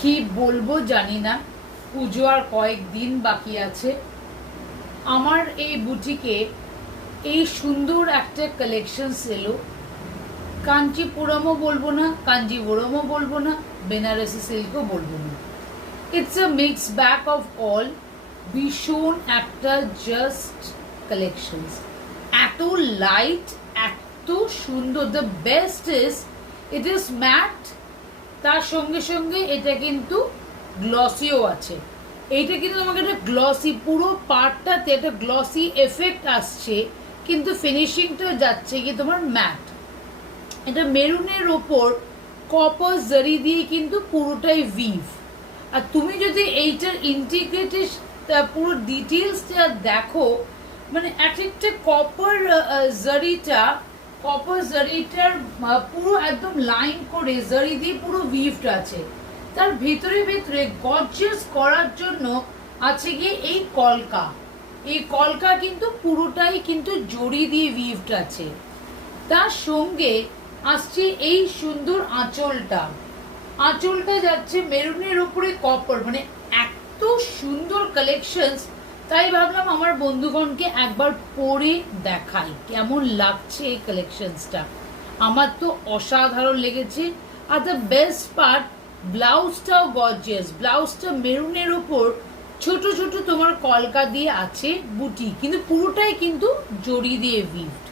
কি বলবো জানি না, পুজো আর কয়েকদিন বাকি আছে। আমার এই বুটিকে এই সুন্দর একটা কালেকশন এলো। কাঞ্চিপুরমও বলবো না, কাঞ্জিপুরমও বলবো না, বেনারসি সিল্কও বলবো না। It's a mix bag of all. ভীষণ একটা জাস্ট কালেকশনস, এত লাইট, এত সুন্দর। The best is it is matte, তার সঙ্গে সঙ্গে এটা কিন্তু গ্লসিও আছে। এইটা কিন্তু তোমাকে একটা গ্লসি, পুরো পার্টটাতে একটা গ্লসি এফেক্ট আসছে, কিন্তু ফিনিশিংটা যাচ্ছে কি তোমার ম্যাট। এটা মেরুনের ওপর কপার জারি দিয়ে কিন্তু পুরোটাই ভিভ। আর তুমি যদি এইটার ইন্টিগ্রেটেড পুরো ডিটেলসটা দেখো, মানে এক একটা কপার জারিটার পুরো একদম লাইন করে জারি দিয়ে পুরো ভিভড আছে। তার ভিতরে ভিতরে গর্জিয়াস করার জন্য আছে গিয়ে এই কলকা। এই কলকা কিন্তু পুরোটাই কিন্তু জড়ি দিয়ে ভিভড আছে। তার সঙ্গে আসছে এই সুন্দর আঁচলটা। আঁচলটা যাচ্ছে মেরুনের উপরে কপার, মানে এত সুন্দর কালেকশনস। তাই ভাবলাম আমার বন্ধুগণকে একবার পরে দেখাই কেমন লাগছে এই কালেকশনসটা। আমার তো অসাধারণ লেগেছে। আর দ্য বেস্ট পার্ট, ব্লাউজটাও গর্জিয়াস। ব্লাউজটা মেরুনের উপর ছোট ছোট তোমার কলকা দিয়ে আছে বুটি, কিন্তু পুরোটাই কিন্তু জড়ি দিয়ে ভিভড।